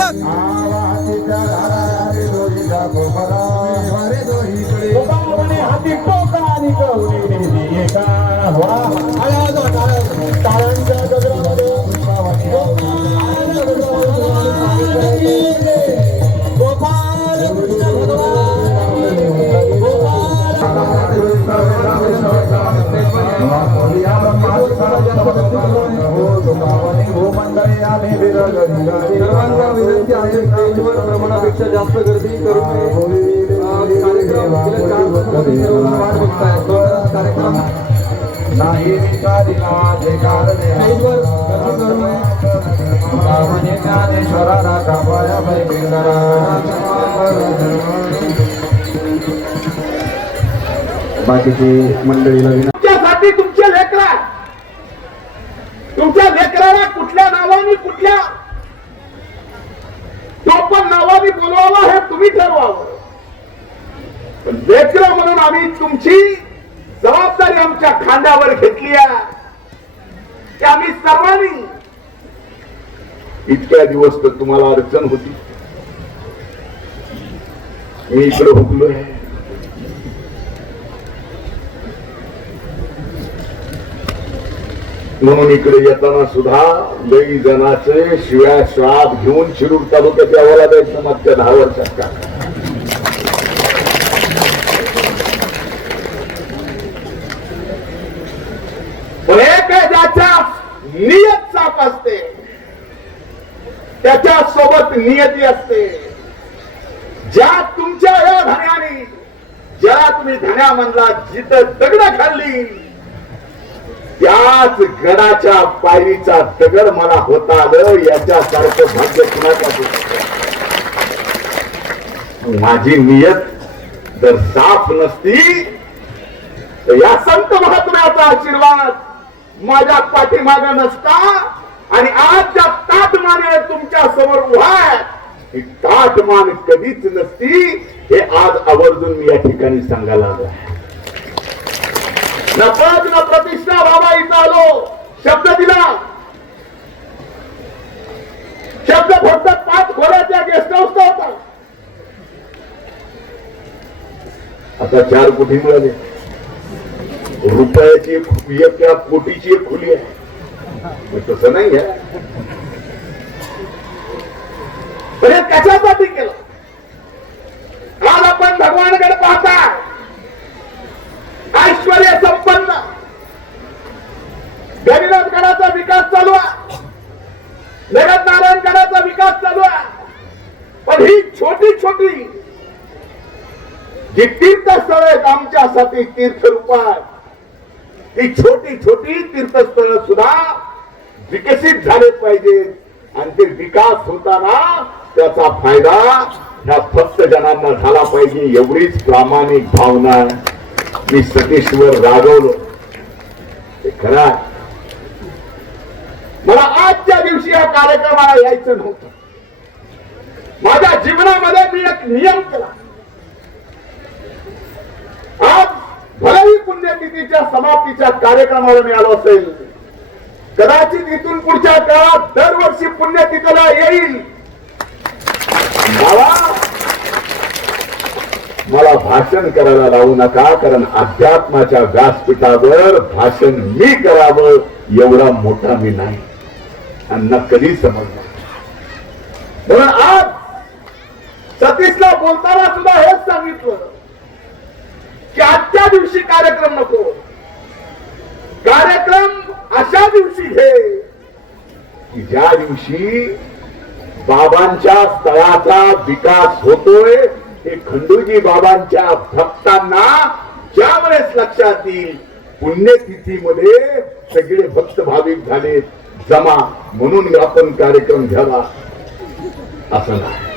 बघ हाती टोका आणि स्टेजवर प्रमाणापेक्षा जास्त गर्दी करू नये कार्यक्रम गेल्या चार वर्षापासून वाट बघताय कार्यक्रम नाही स्टेजवर गर्दी करू नये ज्ञानेश्वरा कापाया बाकीची मंडळीला विनंती तुमच्यासाठी तुमचे लेकरा तुमच्या लेकराला कुठल्या नावाने कुठल्या आम्ही बोलवावं हे तुम्ही ठरवावं. पण लेकर म्हणून आम्ही तुमची जबाबदारी आमच्या खांद्यावर घेतली आहे. की आम्ही सर्वांनी इतक्या दिवस तर तुम्हाला अडचण होती. मी इकडे हुकलोय. म्हणून इकडे येताना सुद्धा लई जणाचे शिव्या श्वाप घेऊन शिरूर तालुक्यात यावं लागायचं मागच्या दहा वर्षात का? नियत साप असते. त्याच्या सोबत नियती असते. ज्या तुमच्या या धन्याने ज्या तुम्ही धन्या म्हणला जिथं दगड खाल्ली त्याच गडाच्या पायरीचा दगड मला होता आलं याच्यासारखं भाग्य कुणाचं माझी नियत जर साफ नसती तर या संत महात्म्याचा आशीर्वाद माझ्या पाठीमाग नसता आणि आज ज्या ताटमाने तुमच्यासमोर उभा ही ताटमान कधीच नसती हे आज आवर्जून मी या ठिकाणी सांगायला आलो आहे न पद न प्रतिष्ठा बाबा इथं आलो. शब्द दिला. शब्द फक्त पाच खोल्याच्या गेस्ट हाऊसचा होता. आता चार कोटी मिळाले. रुपयाची एक एक कोटीची एक खुली आहे. तसं नाही आहे. पण कशासाठी केलं आज आपण भगवानकडे पाहता ऐश्वर संपन्न गणिनाथगडाचा विकास चालू आहे जगत नारायणगडाचा विकास चालू आहे? पण ही छोटी छोटी जी तीर्थस्थळ आहेत आमच्यासाठी तीर्थ रूपात ही छोटी छोटी तीर्थस्थळ सुद्धा विकसित झाले पाहिजेत आणि ते विकास होताना त्याचा फायदा ह्या फक्त जनांना झाला पाहिजे एवढीच प्रामाणिक भावना मी सतीशवर रागवलो. ते खरं मला आजच्या दिवशी या कार्यक्रमाला यायचं नव्हतं. एक नियम केला. आज भलेही पुण्यतिथीच्या समाप्तीच्या कार्यक्रमाला मी आलो असेल. कदाचित इथून पुढच्या काळात दरवर्षी पुण्यतिथीला येईल. मला भाषण करायला लावू नका कारण अध्यात्माच्या व्यासपीठावर भाषण मी करावं एवढा मोठा मी नाही. आणि न कधी समजणार? म्हणून आज सतीशला बोलताना सुद्धा हेच सांगितलं की आजच्या दिवशी कार्यक्रम नको. कार्यक्रम अशा दिवशी घे की ज्या दिवशी बाबांच्या स्थळाचा विकास होतोय हे खंडूजी बाबांच्या भक्तांना ज्यावेळेस लक्षात येईल पुण्यतिथीमध्ये सगळे भक्त भाविक झाले जमा म्हणून आपण कार्यक्रम घ्यावा. असं नाही.